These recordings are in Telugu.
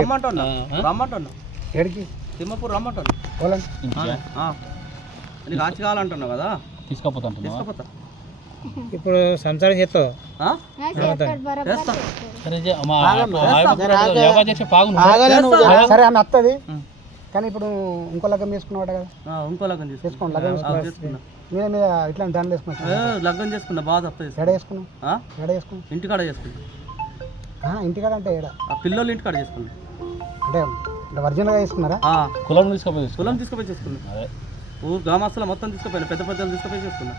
రమ్మంటున్నా ఎడికి తిమ్మపూర్ రమ్మంటున్నా నీకు ఆచి కావాలంటున్నావు కదా తీసుకుపోతా ఇప్పుడు సంసారం చేస్తావు సరే ఆమె వస్తుంది కానీ ఇప్పుడు ఇంకో లగ్గం చేసుకున్నావాట కదా ఇంకో లగ్గం చేసుకోండి లగ్గం మీద మీద ఇట్లా దాంట్లో వేసుకున్నా లగ్గం చేసుకున్నా బాగా తప్పదు ఎడ వేసుకున్నావు ఇంటికాడ చేసుకున్నా ఇంటికాడ అంటే ఏడా పిల్లలు ఇంటికాడ చేసుకున్నా అంటే ఒరిజినల్గా వేసుకున్నారా కులం తీసుకుపోయి చేసుకున్నా ఊరు గ్రామస్తులు మొత్తం తీసుకుపోయినా పెద్ద పెద్దలు తీసుకుపోయి చేసుకున్నా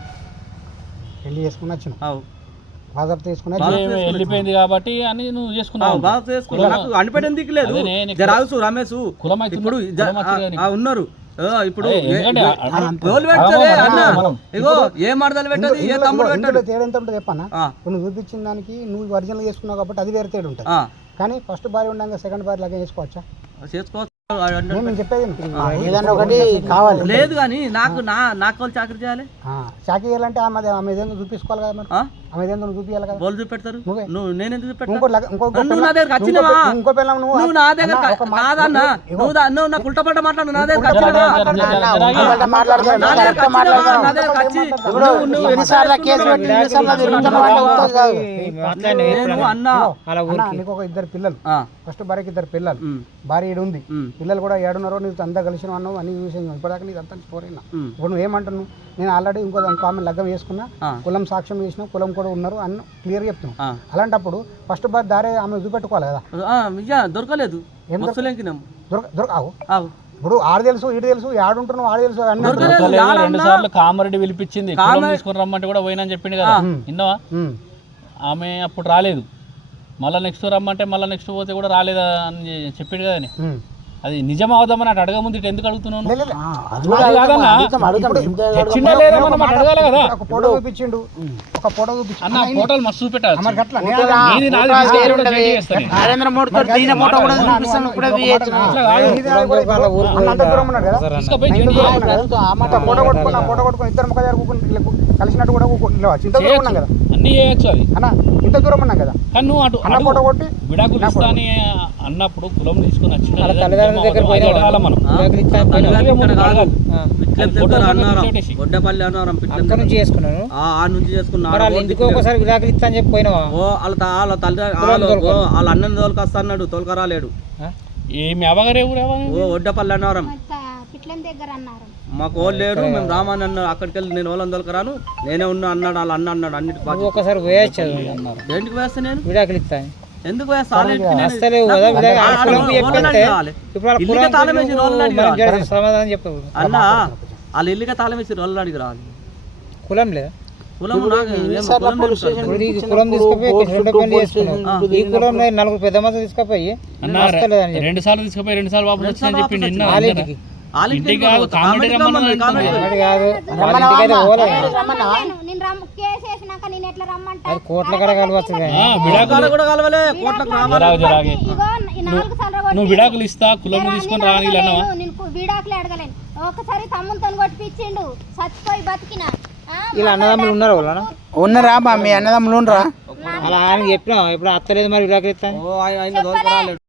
పెళ్లి చేసుకుని వచ్చిన బాగా తీసుకున్నా వెళ్ళిపోయింది కాబట్టి అని నువ్వు చేసుకున్నావు బాగా చేసుకున్నా నాకు అనిపెట్టేందుకు దిక్కులేదు జరాసు రమేష్ ఇప్పుడు ఉన్నారు ఇప్పుడు ఇగో ఏ మడదలు పెట్టదు ఏ తమ్ముడు పెట్టదు తేడా ఎంత ఉంటుంది చెప్పన్నా నువ్వు చూపించిన దానికి నువ్వు ఒరిజినల్ చేసుకున్నావు కాబట్టి అది వేరే తేడా ఉంటుంది కానీ ఫస్ట్ భార్య ఉండగా సెకండ్ భార్య లాగా చేసుకోవచ్చా చేసుకోవచ్చు నేను చెప్పేది ఏదన్నా ఒకటి కావాలి లేదు కానీ నాకు వాళ్ళు చాకరీ చేయాలి చాకరీ చేయాలంటే ఆమె ఏదైనా చూపించుకోవాలి కదా మరి ఆమె ఏదైనా చూపించాలి కదా వాళ్ళు చూపెడతారు నేను ఎందుకు ఇంకో పిల్లలు నువ్వు నా దగ్గర కాదన్నా నువ్వు నాకు ఉల్టపడ్డ మాట్లాడు నా దగ్గర ఇద్దరు పిల్లలు ఫస్ట్ భార్యకి ఇద్దరు పిల్లలు భార్య ఏడు ఉంది పిల్లలు కూడా ఏడున్నారో నువ్వు అంతా కలిసిన అన్నావు అన్ని చూసాను ఇప్పటిదాకా నీకు అంతా పోరైనా ఇప్పుడు నువ్వు ఏమంటున్నావు నేను ఆల్రెడీ ఇంకో ఆమె లగ్గం వేసుకున్నా కులం సాక్ష్యం చేసిన కులం కూడా ఉన్నారు అన్న క్లియర్ చెప్తున్నావు అలాంటప్పుడు ఫస్ట్ భార్య దారే ఆమె చూపెట్టుకోవాలి కదా దొరకలేదు దొరకవు ఇప్పుడు ఆడు తెలుసు ఇటు తెలుసు ఆడుంటున్నావు ఆడు తెలుసు రెండు సార్లు కామారెడ్డి పిలిపించింది తీసుకుని రమ్మంటే కూడా పోయినా అని చెప్పింది కదా విన్నావా ఆమె అప్పుడు రాలేదు మళ్ళీ నెక్స్ట్ రమ్మంటే మళ్ళీ నెక్స్ట్ పోతే కూడా రాలేదా అని చెప్పిండు కదా అది నిజం అవుదామని అటు అడగ ముందు ఎందుకు అడుగుతున్నాను ఫోటోలు మస్తు చూపెట్టాలి కలిసినట్టు కూడా అన్ని చేయొచ్చు అది ఇంత దూరం ఉన్నాం కదా కానీ నువ్వు అటు అన్న ఫోటో కొట్టి విడాకులు ఇస్తా అని అన్నప్పుడు కులం తీసుకుని వచ్చిన గొడ్డపల్లి అన్నారం నుంచి చేసుకున్నాను ఎందుకు ఒకసారి విడాకులు ఇస్తా అని చెప్పి పోయినావా వాళ్ళ అన్నని తోలుకొస్తా అన్నాడు తోలుకరాలేడు ఏమి అవగారే ఒడ్డపల్లి అన్నారం మాకు వాళ్ళు లేరు మేము రామని అన్నారు అక్కడికి వెళ్ళి నేను వాళ్ళని తోలుకరాను నేనే ఉన్నా అన్నాడు వాళ్ళ అన్న అన్నాడు అన్నిటి ఒకసారి వేయచ్చు దేనికి వేస్తా నేను విడాకులు ఇస్తాను ఎందుకు సమాధానం చెప్పు అన్న వాళ్ళ ఇల్లుగా తాళం వేసి రోజులు అడిగి రావాలి కులం లేదా కులం కులం తీసుకుపోయి ఈ కులం నలుగురు పెద్ద మంది తీసుకుపోయి 2 సార్లు తీసుకుపోయి 2 సార్లు బాబు వచ్చి చెప్పిండి కోట్ల కూడా కలవచ్చు నువ్వు విడాకులు ఇస్తా కులం తీసుకొని రాని విడాకులు అడగలేను ఒకసారి తమ్ముతో కొట్టిపించిండు చచ్చిపోయి బతికిన ఇలా అన్నదమ్ములు ఉన్నారు ఉన్నారా మీ అన్నదమ్ములు ఉండరా అలా ఆయన చెప్పినా ఇప్పుడు అత్తలేదు మరి విడాకులు ఇస్తాను